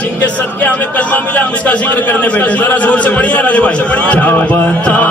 जिनके सदके हमें कलमा मिला उसका जिक्र करने बैठे, जरा जोर से पढ़िए राजे भाई। क्या बता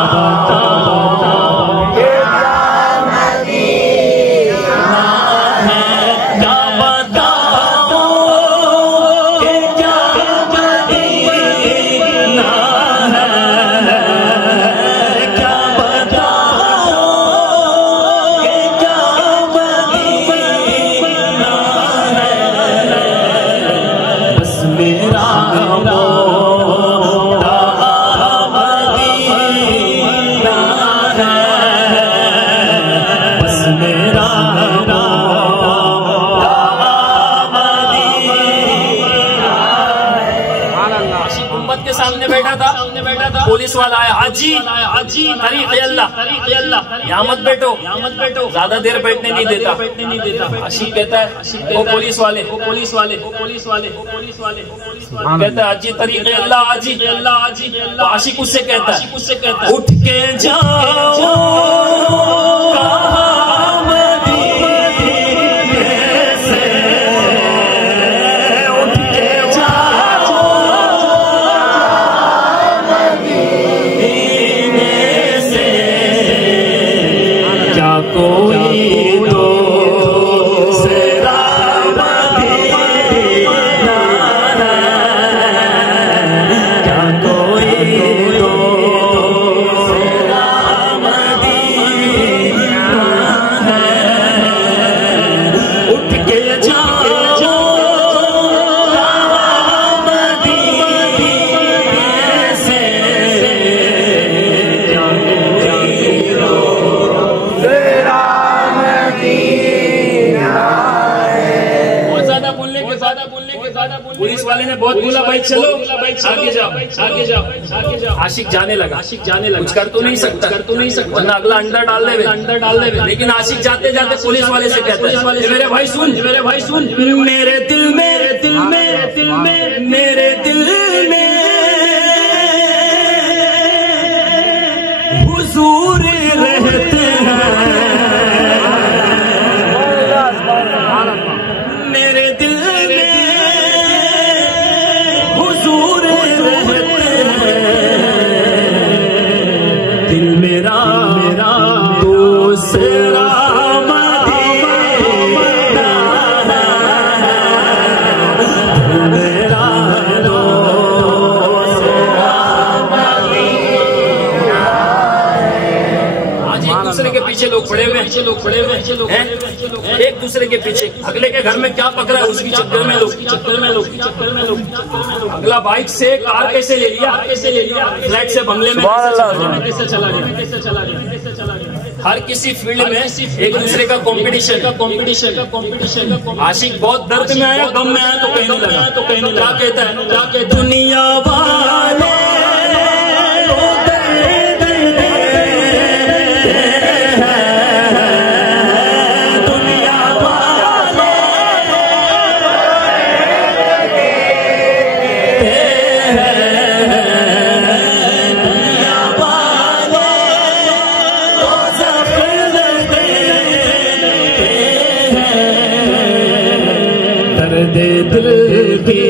सामने बैठा था, पुलिस वाला आया, हाजी तरीक़े अल्लाह, यहाँ मत बैठो, ज्यादा देर बैठने नहीं देता। आशिक कहता है, वो पुलिस वाले कहता है हाजी तरीक़े अल्लाह, हाजी। तो आशिक उससे कहता है उठ के जाओ पुलिस वाले ने बहुत बोला भाई चलो आगे जाओ। आशिक जाने लगा कुछ कर तो नहीं सकता वरना अगला अंडर डाल दे। लेकिन आशिक जाते जाते पुलिस वाले से कहता है मेरे भाई सुन मेरे दिल में हुजूर रहते हैं, मेरे दिल मेरा दूसरा मदीना मेरा दूसरा मदीना। आज एक दूसरे के पीछे लोग पड़े हुए हैं, एक दूसरे के पीछे। अगले के घर में क्या पकड़ा है उसकी चक्कर में लोग। अगला बाइक से कार कैसे ले लिया, फ्लैट से बंगले में कैसे चला गया। हर किसी फील्ड में एक दूसरे का कंपटीशन। आशिक बहुत दर्द में आया, गम में आया तो कहने लगा क्या कहता है दुनिया वाले दे दिल की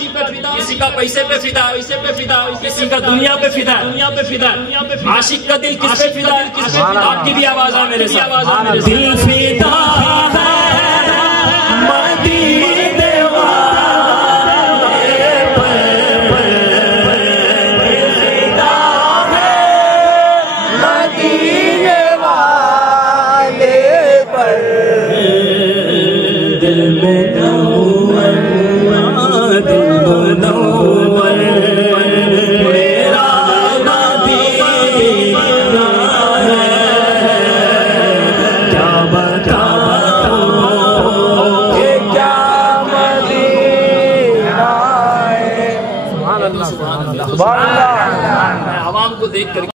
किसी का पैसे पे फिदा, किसी का दुनिया पे फिदा, आशिक का दिल किस पे फिदा है? आपकी भी आवाज है मेरे साथ, दिल फिदा है मदीने वाले पर, फिदा है मदीने वाले पर।